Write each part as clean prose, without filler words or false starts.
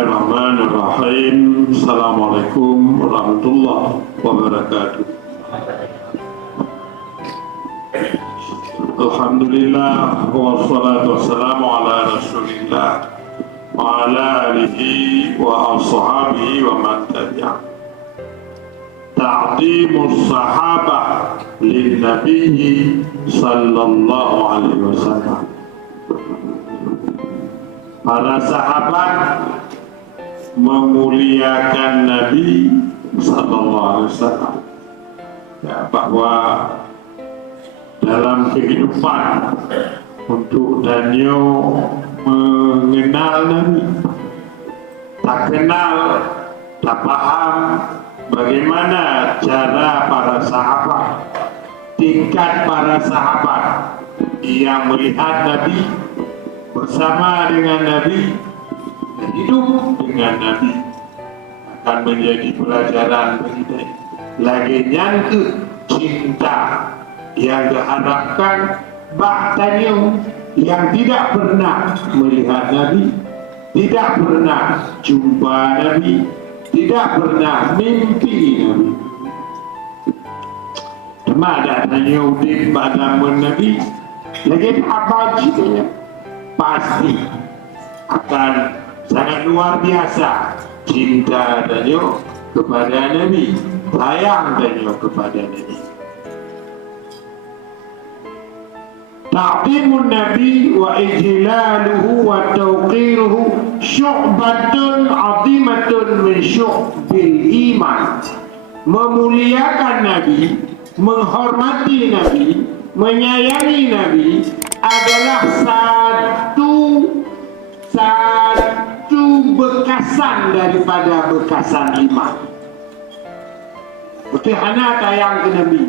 Bismillahirrahmanirrahim. Assalamualaikum warahmatullahi wabarakatuh. Alhamdulillah wassalatu wassalamu ala Rasulillah wa ala alihi wa ashabihi wa man tabi'ah. Ta'zimus sahabah lin nabiyyi sallallahu alaihi wasallam. Para sahabat memuliakan Nabi sallallahu alaihi wasallam, ya, bahwa dalam kehidupan untuk Danio mengenal Nabi, tak kenal, tak paham bagaimana cara para sahabat, tingkat para sahabat yang melihat Nabi, bersama dengan Nabi, hidup dengan Nabi, akan menjadi pelajaran bagi kita. Lagi nyangka cinta yang diharapkan baktanya yang tidak pernah melihat Nabi, tidak pernah jumpa Nabi, tidak pernah mimpi Nabi. Cuma ada tanya udin pada Nabi, lagi apa jikanya? Pasti akan sangat luar biasa cinta Danio kepada Nabi, sayang Danio kepada Nabi. Ta'zimun Nabi wa ijlaluhu wa tawqiruhu syu'batun 'azimatun min syu'bil iman. Memuliakan Nabi, menghormati Nabi, menyayangi Nabi adalah satu bekasan daripada bekasan iman. Betul, hana tayang ke Nabi,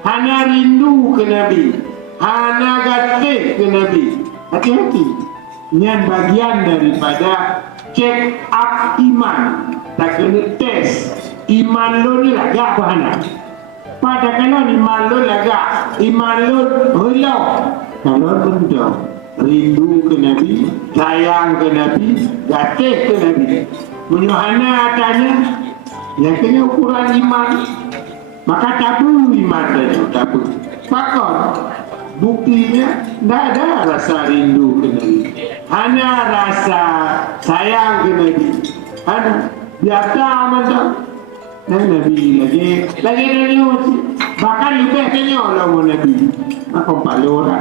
hana rindu ke Nabi, hana gatih ke Nabi. Hati-hati, ini bagian daripada check up iman. Tak kena tes iman lo ni lagak apa hana. Pada kalau iman lo lagak, iman lo hilau. Kalau benda rindu ke Nabi, sayang ke Nabi, gatih ke Nabi, menyuhana tanya, yang kena ukuran iman, maka tabu iman tanya, tabu. Pakon, buktinya tidak ada rasa rindu ke Nabi, hanya rasa sayang ke Nabi, hanya biasa amat. Dan Nabi lagi tanya, bahkan lebih tanya orang Nabi, apa palora.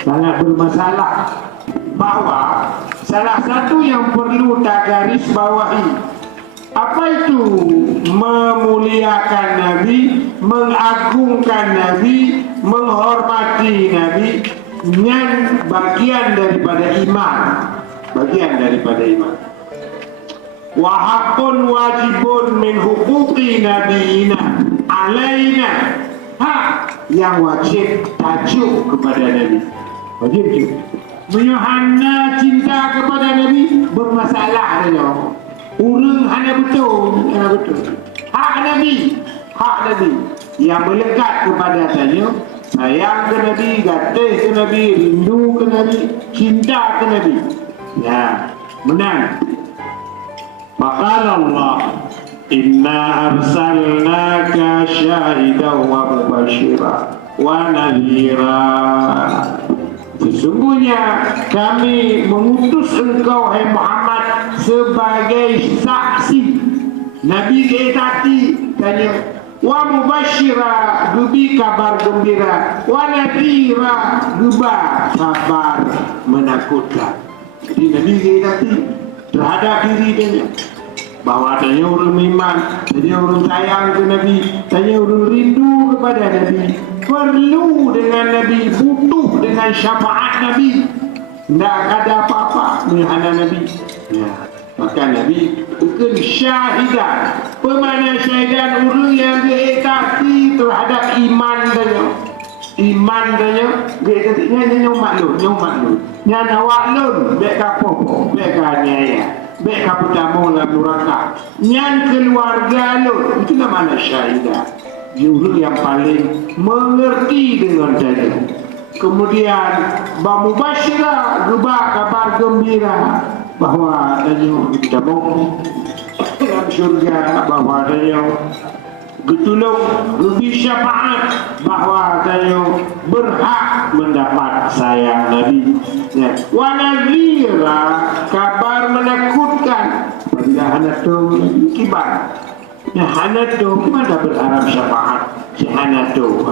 Sangat bermasalah bahwa salah satu yang perlu tak garis bawahi, apa itu memuliakan Nabi, mengagungkan Nabi, menghormati Nabi, yang bagian daripada iman, bagian daripada iman. Wa haqqun wajibun min huquqi nabiyina alaina, hak yang wajib tajuk kepada Nabi. Wajib juga. Menyuhana cinta kepada Nabi bermasalah dia. Urang hanya betul, hanya betul. Hak Nabi, hak Nabi yang melekat kepada tanya, sayang ke Nabi, gatih ke Nabi, rindu ke Nabi, cinta ke Nabi. Ya, menang. Maka Allah, inna arsalnaka syahidan wa mubasyiran wa nadhira. Sesungguhnya kami mengutus engkau, hai Muhammad, sebagai saksi. Nabi tadi tanya, wa mubashira, gebi kabar gembira, wa nadhira, gebar kabar menakutkan. Jadi Nabi tadi terhadap diri dia, bahwa tanya orang iman, tanya orang sayang ke Nabi, tanya orang rindu kepada Nabi, perlu dengan Nabi, butuh dengan syafaat Nabi, tidak ada apa-apa menghadap Nabi. Ya, maka Nabi bukan syahidan. Pemana syahidan? Orang yang dietasi terhadap iman dia. Iman dia, dietasinya nyawa maklum, nyawa maklum. Nyawa waklun, baik kapok, baik kanyaya. Baik kaputamu la muraka, nyan keluarga lo, itu namanya syahidah. Juru yang paling mengerti dengan dia. Kemudian bamubashira, rubah kabar gembira, bahwa adanya damuk dalam syurga, bahwa adanya getulung lebih syafaat, bahwa adanya berhak mendapat sayang Nabi. Ya. Wa nadhira, kabar menakutkan. Bila hanatu kibar. Ya hanatu gimana berharap syafaat? Si hanatu.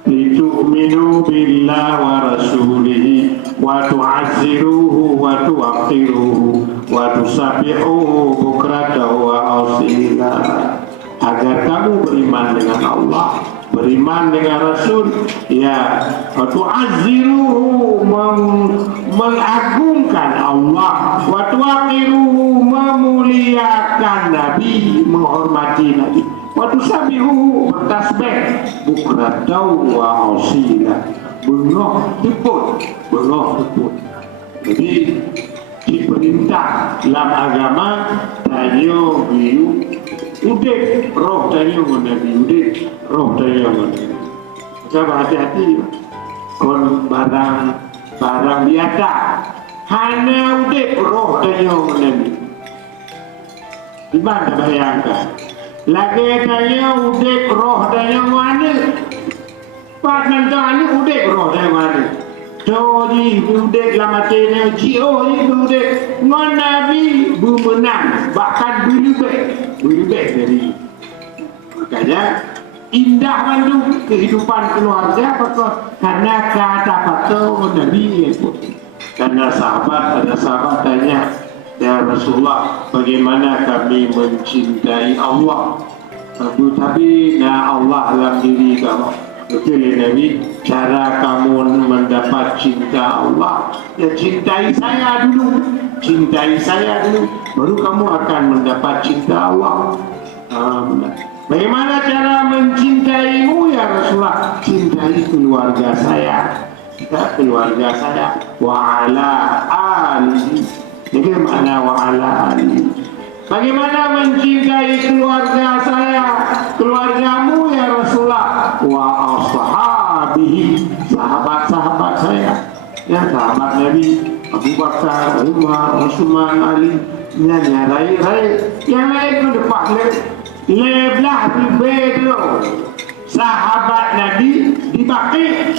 Litu'minu billah wa rasulihi wa tu'azziruhu wa tuwaqqiruhu wa tusabbihuhu bukratan wa asila. Agar kamu beriman dengan Allah, beriman dengan Rasul, ya, wa tu'azziruhu, mengagungkan Allah, wa tuwaqqiruhu, memuliakan Nabi, menghormati Nabi, wa tusabbihuhu, bertasbih, bukratan wa asila, bengok teput. Jadi diperintah dalam agama tanyo biu udik roh tanyo Nabi, udik roh tanyo Nabi. Maka hati-hati kon barang biasa hanya udik roh tanyo Nabi. Di mana bayangkan lagi tanyo udik roh tanyo mana, pak nanti udik roh tanyo mana. Jadi budak lama tena jio ni budak ngon Nabi bumenang, bahkan berlebih dari. Makanya indah mandu kehidupan keluarga karena kata-kata Nabi itu. Karena ada sahabat tanya, ya Rasulullah, bagaimana kami mencintai Allah? Tapi Allah dalam diri kamu. Betul ya Nabi, cara kamu mendapat cinta Allah, ya cintai saya dulu, baru kamu akan mendapat cinta Allah. Bagaimana cara mencintaimu ya Rasulullah? Cintai keluarga saya, wa ala alihi. Jadi mana wa ala alihi? Bagaimana mencintai keluarga saya, keluargamu ya Rasulullah? Wa ashabihi, sahabat-sahabat saya. Ya sahabat Nabi, Abu Bakar, Umar, Utsman, Ali. Nyanyi rai. Yang lain itu depan leblah bedo. Sahabat Nabi dibaki.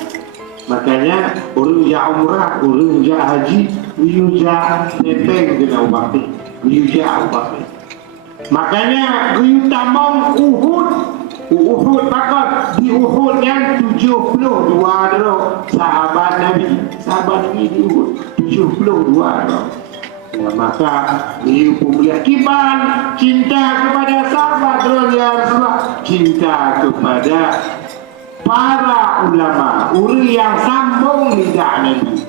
Makanya urung ja umrah, urung ja haji, urung ja nepeng dengan bakti. Makanya Tamong Uhud bakal di Uhud yang 72 sahabat Nabi di Uhud 72 ya, maka ini pembelian kiban cinta kepada sahabat Rasulullah, cinta kepada para ulama, orang yang sambung lidah Nabi,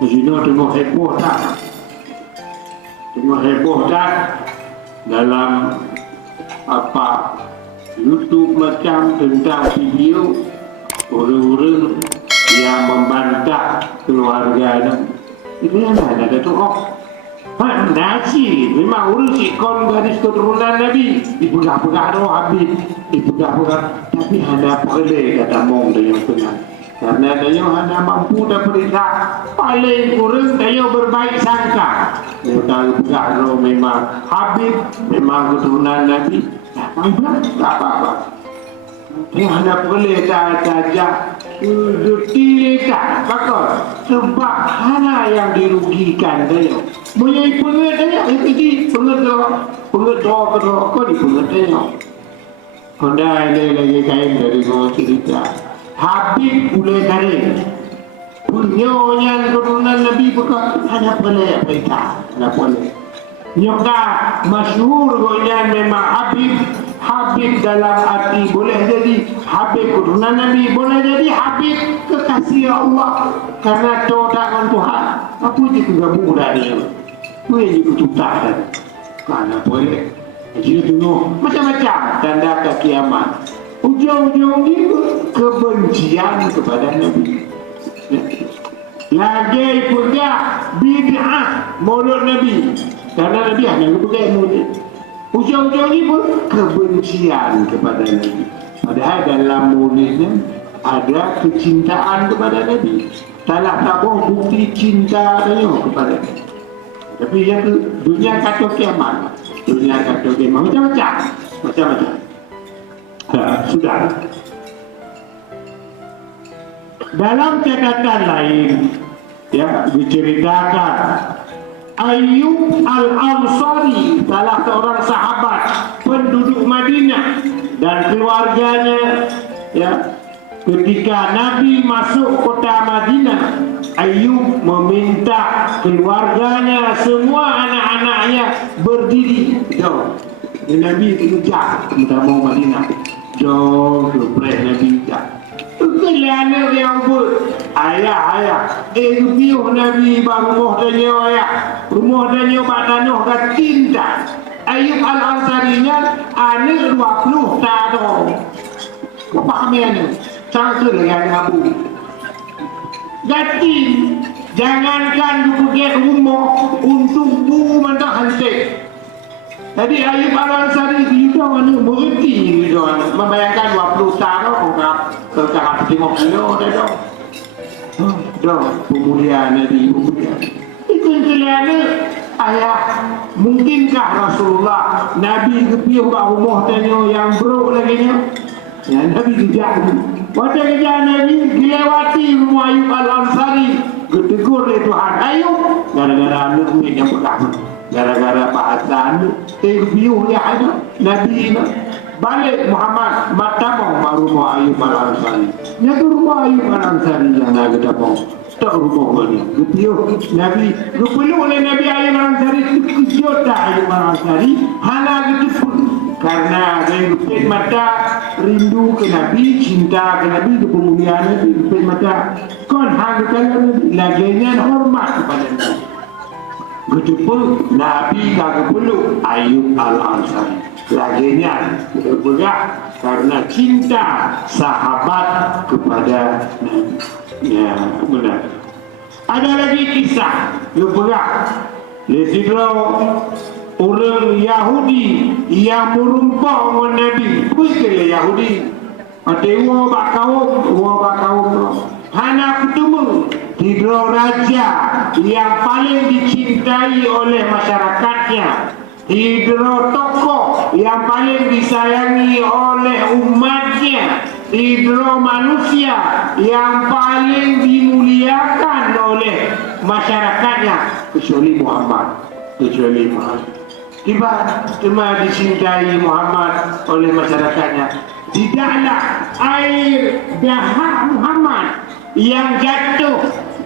Jino tengok heboh tak dalam YouTube macam tentang video orang-orang yang membantah keluarga itu yang ada tu nasi memang urus ikon garis keturunan Nabi dipegang-pegang habis tapi ada perle kata mong dia yang benar. Karena dia hanya mampu dan perintah paling kurang dia berbaik sangka. Dia tahu kalau memang Habib, memang keturunan Nabi, tak apa-apa. Dia hanya boleh saja duti tak bakal sebab hanya yang dirugikan dia. Punya pengertian itu pengertian kau di pengertian. Kondai lagi kain dari gua cerita. Habib boleh tarik punya keturunan Nabi bukan hanya boleh perintah, hanya boleh nyoka masyhur gonya memang Habib dalam hati boleh jadi Habib keturunan Nabi, boleh jadi Habib kekasih Allah karena doakan Tuhan. Apa je kegabung dia boleh jadi tutah karena boleh jadi tengok macam-macam tanda kiamat. Ujung-ujung ini kebencian kepada Nabi. Lagi pula bid'ah maulud Nabi. Karena Nabi hanya berbagai maulud. Ujung-ujung ini pun kebencian kepada Nabi. Padahal dalam maulidnya ada kecintaan kepada Nabi. Salah tabung bukti cinta dia kepada dia. Tapi yang tu dunia kata kiamat, dunia kata kiamat macam-macam. Sudah. Dalam catatan lain, ya, diceritakan Ayyub Al-Ansari, salah seorang sahabat penduduk Madinah dan keluarganya, ya, ketika Nabi masuk kota Madinah, Ayyub meminta keluarganya, semua anak-anaknya berdiri. Jom, Nabi ucap kita mau Madinah. Jom, Nabi ucap. Kelana yang buat ayah piuh Nabi rumah dia ayah rumah dia bak tanah kat tinta. Ayyub Al-Ansarinya anak 20 tahun. Kau faham ni? Sangka dengan Abu Gatin, jangankan pergi rumah untuk buku mentah hantik. Jadi Ayyub Al-Ansari dia mana berhenti dia membayangkan 20 tahun orang ke tengok dia dah. Dah pemulihan Nabi pemulihan. Itu kelana ayah, mungkinkah Rasulullah Nabi kepiuh kat rumah tanya yang buruk lagi nya? Ya, Nabi kejap ni. Waktu kejap Nabi dilewati rumah Ayyub Al-Ansari, ditegur oleh Tuhan Ayyub gara-gara anak ni yang pertama. Gara-gara bahasa terbiuh ya ada Nabi ini balik Muhammad matamong rumah Ayyub Al-Ansari. Nya tu rumah Ayyub Al-Ansari yang nak ketemu. Tak rumah mana. Terbiuh Nabi. Perlu oleh Nabi Ayyub Al-Ansari kejut tak Ayyub Al-Ansari hala gitu karena dia gupit mata rindu ke Nabi, cinta ke Nabi, kepemuliaan Nabi, gupit mata kon hang kalau laginya hormat kepada Nabi. Betul Nabi kagak perlu Ayyub Al-Ansari. Laginya bergerak karena cinta sahabat kepada Nabi. Ya, benar. Ada lagi kisah bergerak. Lihatlah orang Yahudi yang merumpak dengan Nabi. Bukanlah Yahudi. Dewa bakau. Hana ketemu hidro raja yang paling dicintai oleh masyarakatnya, hidro tokoh yang paling disayangi oleh umatnya, hidro manusia yang paling dimuliakan oleh masyarakatnya, kecuali Muhammad. Cuma dicintai Muhammad oleh masyarakatnya. Tidaklah air dahak Muhammad yang jatuh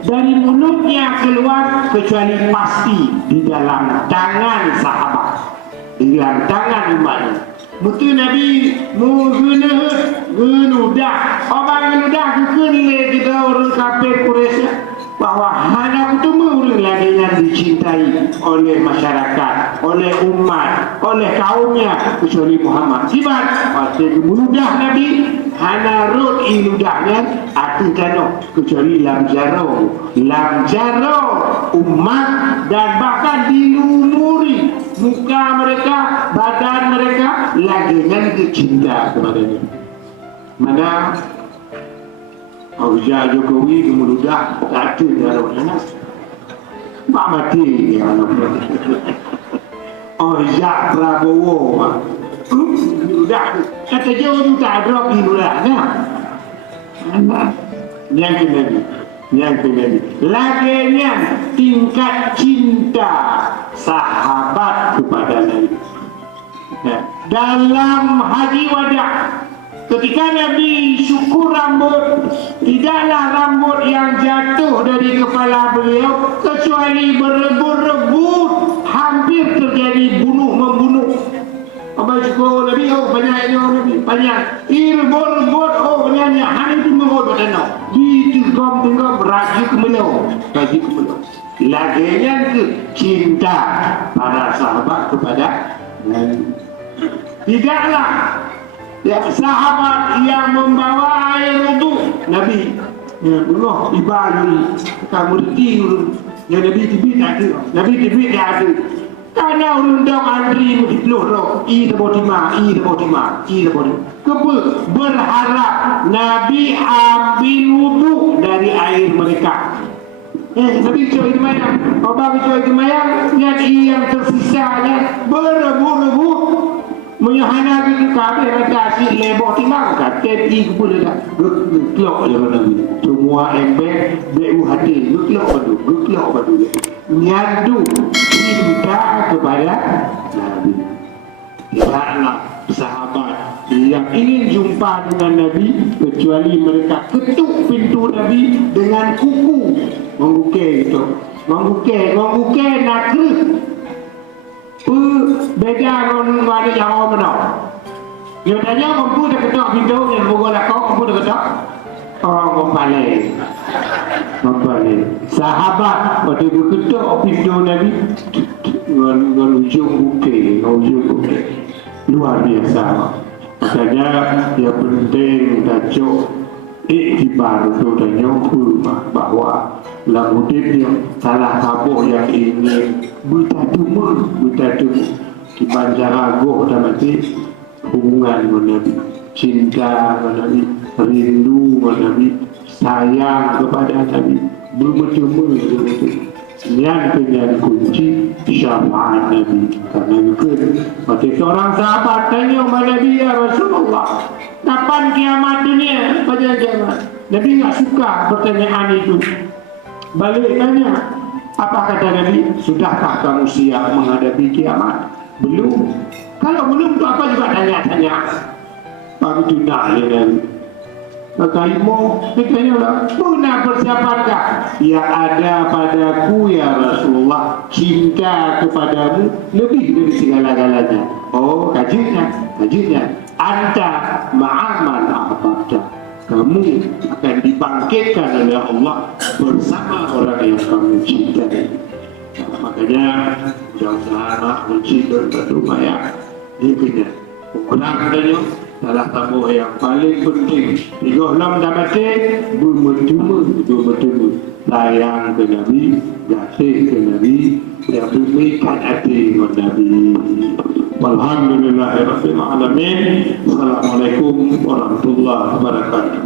dari mulutnya keluar kecuali pasti di dalam tangan sahabat, di dalam tangan umatnya. Betul Nabi mengenudah orang menudah kekenilai kita orang kafir Quraisy bahwa hanya ketemu orang lagi yang dicintai oleh masyarakat, oleh umat, oleh kaumnya kecuali Muhammad. Sebab waktu menudah Nabi hana rut iludahnya arti kano kecuali lam jaro umat dan bahkan dilumuri muka mereka, badan mereka lagi yang dicinta kepadanya. Mana Auja Jokowi meludah satu darahnya mak mati ya Auja Prabowo meludah kata jauh tak ada pilihnya yang kena laginya tingkat cinta sahabat kepada Nabi. Dalam haji wada ketika Nabi syukur rambut, tidaklah rambut yang jatuh dari kepala beliau kecuali berebut-rebut, hampir terjadi bunuh-membunuh. Apa syukur Nabi? Oh banyaknya Nabi, banyak. Rebut-rebut, oh nyanyi, hanya itu mengut badan. Ditegam-tegam, raja ke belau. Laginya ke cinta para sahabat kepada Nabi. Tidaklah ya, sahabat yang membawa air untuk Nabi, ya Allah ibadi kamu reti ya Nabi tibit ada, Nabi tibit dia ada. Karena undang Andri loh, i tebotima. Berharap Nabi ambil wudhu dari air mereka. Nabi cuy mayang, Abang cuy mayang, lihat yang tersisa, lihat berebut-rebut menyahana ke kabeh rata si lebok timang kata ti pun dah geklok je Nabi. Semua ember beu hati geklok padu. Nyadu cinta kepada Nabi. Tidaklah sahabat yang ingin jumpa dengan Nabi kecuali mereka ketuk pintu Nabi dengan kuku menggukir gitu, menggukir nak kerut. Beda dengan ada yang orang mana. Dia tanya mampu dah ketuk pintu yang bogoh lah kau mampu dah ketuk. Oh, mempalai. Sahabat waktu dia ketuk pintu Nabi dengan ujung bukit, luar biasa. Makanya yang penting tajuk iktibar itu dan nyumpul bahawa dalam hidupnya salah kabur yang ingin bertemu di Banjaragoh dan nanti hubungan dengan Nabi, cinta dengan Nabi, rindu dengan Nabi, sayang kepada Nabi, bertemu dengan Nabi. Yang kunci syafaat Nabi. Karena itu maka seorang sahabat tanya kepada Nabi, ya Rasulullah, kapan kiamat dunia? Pada kiamat. Nabi tak suka pertanyaan itu. Balik tanya, apa kata Nabi? Sudahkah kamu siap menghadapi kiamat? Belum. Kalau belum tu apa juga tanya-tanya. Pak itu nak ya Nabi. Maka Imo ditanya lah, pernah persiapankah? Ya ada padaku ya Rasulullah, cinta kepadamu lebih dari segala-galanya. Oh, kajinya. Anta ma'aman ahbabta. Kamu akan dibangkitkan oleh Allah bersama orang yang kamu cintai. Makanya mudah-mudahan mencintai berdoa ini orang tanya salah tamu yang paling penting 36 dah mati bertemu sayang ke Nabi, kasih ke Nabi, yang berikan hati dengan Nabi. Alhamdulillahirabbil alamin. Assalamualaikum warahmatullahi wabarakatuh.